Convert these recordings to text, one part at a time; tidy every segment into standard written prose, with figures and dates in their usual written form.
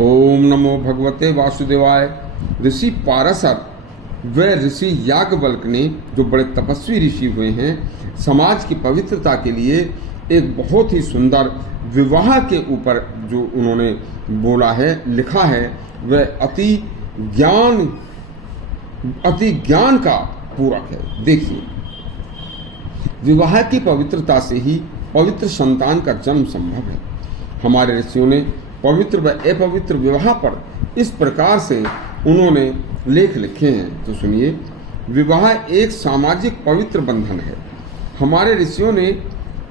ओम नमो भगवते वासुदेवाय। ऋषि पाराशर व ऋषि याज्ञवल्क्य ने, जो बड़े तपस्वी ऋषि हुए हैं, समाज की पवित्रता के लिए एक बहुत ही सुंदर विवाह के ऊपर जो उन्होंने बोला है, लिखा है, वह अति ज्ञान का पूरक है। देखिए, विवाह की पवित्रता से ही पवित्र संतान का जन्म संभव है। हमारे ऋषियों ने पवित्र व अपवित्र विवाह पर इस प्रकार से उन्होंने लेख लिखे हैं, तो सुनिए। विवाह एक सामाजिक पवित्र बंधन है। हमारे ऋषियों ने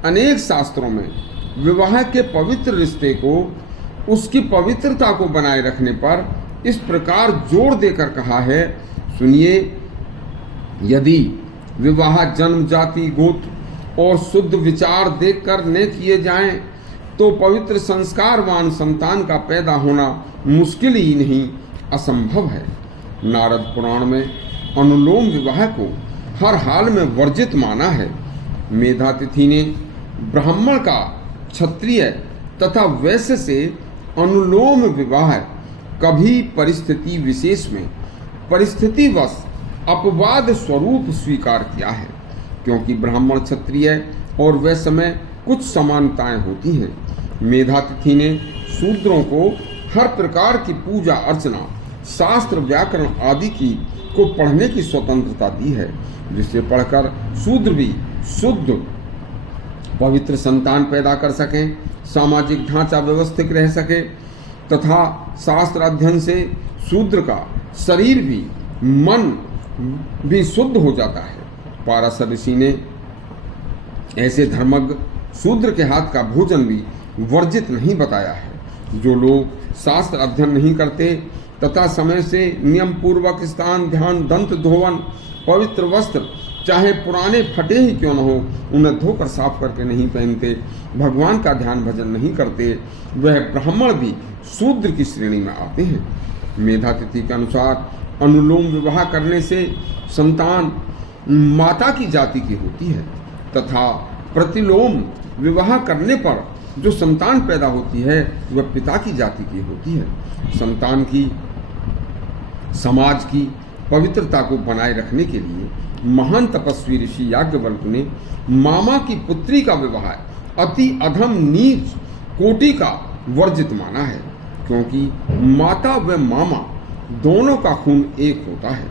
अनेक शास्त्रों में विवाह के पवित्र रिश्ते को, उसकी पवित्रता को बनाए रखने पर इस प्रकार जोर देकर कहा है, सुनिए। यदि विवाह जन्म, जाति, गोत्र और शुद्ध विचार देखकर न किए जाएं, तो पवित्र संस्कारवान संतान का पैदा होना मुश्किल ही नहीं, असंभव है। नारद पुराण में अनुलोम विवाह को हर हाल में वर्जित माना है। मेधातिथि ने ब्राह्मण का क्षत्रिय तथा वैश्य से अनुलोम विवाह कभी परिस्थिति विशेष में परिस्थितिवश अपवाद स्वरूप स्वीकार किया है, क्योंकि ब्राह्मण, क्षत्रिय और वैश्य में कुछ समानताएं होती हैं। मेधातिथि ने शूद्रों को हर प्रकार की पूजा अर्चना, शास्त्र, व्याकरण आदि को पढ़ने की स्वतंत्रता दी है, जिससे पढ़कर शूद्र भी शुद्ध पवित्र संतान पैदा कर सकें, सामाजिक ढांचा व्यवस्थित रह सके तथा शास्त्र अध्ययन से शूद्र का शरीर भी, मन भी शुद्ध हो जाता है। पाराशर ऋषि ने ऐसे धर्मज्ञ शूद्र के हाथ का भोजन भी वर्जित नहीं बताया है। जो लोग शास्त्र अध्ययन नहीं करते तथा समय से नियम पूर्वक स्नान, ध्यान, दंत धोवन, पवित्र वस्त्र चाहे पुराने फटे ही क्यों न हो, उन्हें धोकर साफ करके नहीं पहनते, भगवान का ध्यान भजन नहीं करते, वह ब्राह्मण भी शूद्र की श्रेणी में आते हैं। मेधातिथि के अनुसार अनुलोम विवाह करने से संतान माता की जाति की होती है तथा प्रतिलोम विवाह करने पर जो संतान पैदा होती है वह पिता की जाति की होती है। संतान की, समाज की पवित्रता को बनाए रखने के लिए महान तपस्वी ऋषि याज्ञवल्क्य ने मामा की पुत्री का विवाह अति अधम, नीच कोटि का वर्जित माना है, क्योंकि माता व मामा दोनों का खून एक होता है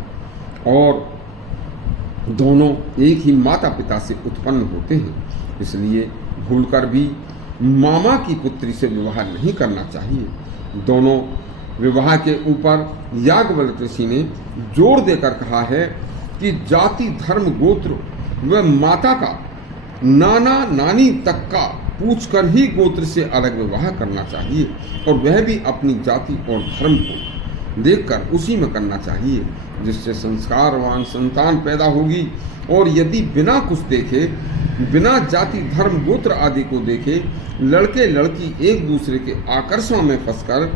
और दोनों एक ही माता पिता से उत्पन्न होते हैं। इसलिए भूलकर भी मामा की पुत्री से विवाह नहीं करना चाहिए। दोनों विवाह के ऊपर याज्ञवल्क्य ऋषि ने जोर देकर कहा है कि जाति, धर्म, गोत्र व माता का, नाना नानी तक का पूछकर ही गोत्र से अलग विवाह करना चाहिए, और वह भी अपनी जाति और धर्म को देखकर उसी में करना चाहिए, जिससे संस्कारवान संतान पैदा होगी। और यदि बिना कुछ देखे, बिना जाति, धर्म, गोत्र आदि को देखे लड़के लड़की एक दूसरे के आकर्षण में फंसकर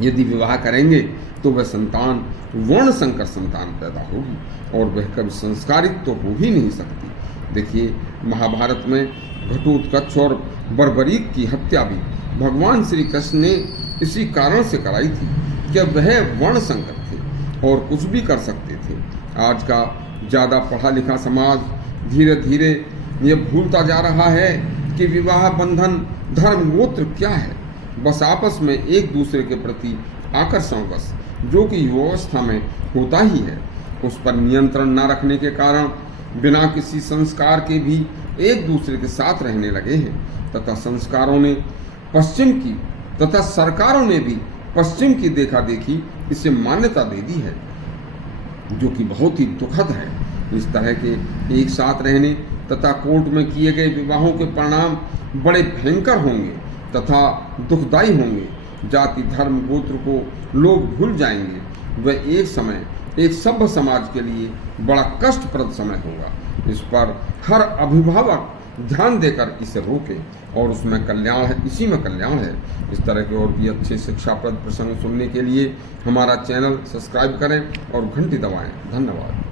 यदि विवाह करेंगे, तो वह संतान वर्ण संकर संतान पैदा होगी और वह कभी संस्कारित तो हो ही नहीं सकती। देखिए, महाभारत में घटोत्कच और बर्बरीक की हत्या भी भगवान श्री कृष्ण ने इसी कारण से कराई थी कि वह वर्ण संकर थे और कुछ भी कर सकते थे। आज का ज़्यादा पढ़ा लिखा समाज धीरे धीरे ये भूलता जा रहा है कि विवाह बंधन, धर्म, गोत्र क्या है। बस आपस में एक दूसरे के प्रति आकर्षण बस, जो कि युवावस्था में होता ही है, उस पर नियंत्रण न रखने के कारण बिना किसी संस्कार के भी एक दूसरे के साथ रहने लगे हैं तथा संस्कारों ने पश्चिम की तथा सरकारों ने भी पश्चिम की देखा देखी इसे मान्यता दे दी है, जो कि बहुत ही दुखद है। इस तरह के एक साथ रहने तथा कोर्ट में किए गए विवाहों के परिणाम बड़े भयंकर होंगे तथा दुखदायी होंगे। जाति, धर्म, गोत्र को लोग भूल जाएंगे। वह एक समय एक सभ्य समाज के लिए बड़ा कष्टप्रद समय होगा। इस पर हर अभिभावक ध्यान देकर इसे रोके, और उसमें कल्याण है, इसी में कल्याण है। इस तरह के और भी अच्छे शिक्षाप्रद प्रसंग सुनने के लिए हमारा चैनल सब्सक्राइब करें और घंटी दबाएं। धन्यवाद।